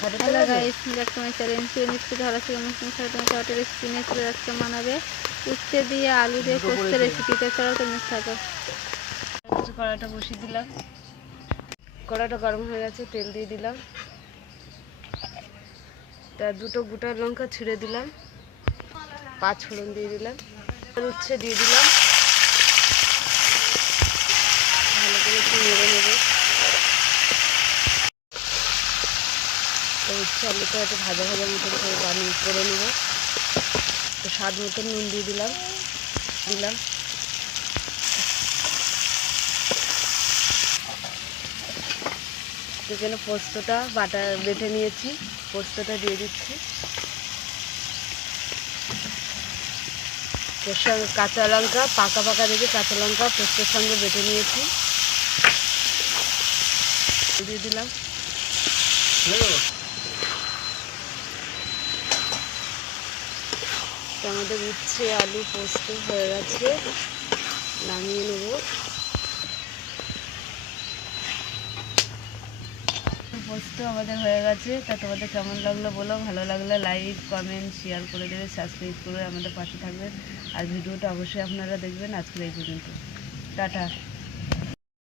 Hello guys, back to my channel. মিষ্টি ধরা থেকে মুসলিম সাথে তোমার চাটের রেসিপি নিয়ে চলে যাচ্ছে মানাবে উচ্ছে দিয়ে আলু দিয়ে পোস্ত রেসিপিতে। চলো তুমি থাকো। কড়াইটা বসিয়ে দিলাম, কড়াইটা গরম হয়ে গেছে, তেল দিয়ে দিলাম, তা দুটো গোটা লঙ্কা ছিঁড়ে দিলাম, 5 ফোড়ন দিয়ে দিলাম, উচ্ছে দিয়ে দিলাম, ভালো করে একটু নেড়ে নেবো। উচ্ছে আলুটা একটু ভাজা ভাজা মতন করে বানিয়ে করে নেবো। তো স্বাদ মতন নুন দিয়ে দিলাম এখানে পোস্তটা বেটে নিয়েছি, পোস্তটা দিয়ে দিচ্ছি। এর সঙ্গে কাঁচা লঙ্কা পাকা দেখে কাঁচা লঙ্কা পোস্তের সঙ্গে বেটে নিয়েছি, দিয়ে দিলাম। তো আমাদের উচ্ছে আলু পোস্ত হয়ে গেছে, নামিয়ে নেব। পোস্ত আমাদের হয়ে গেছে। তা তোমাদের কেমন লাগলো বলো, ভালো লাগলে লাইক কমেন্ট শেয়ার করে দেবে, সাবস্ক্রাইব করে আমাদের পাশে থাকবেন। আর ভিডিওটা অবশ্যই আপনারা দেখবেন। আজকের এই পর্যন্ত, টাটা।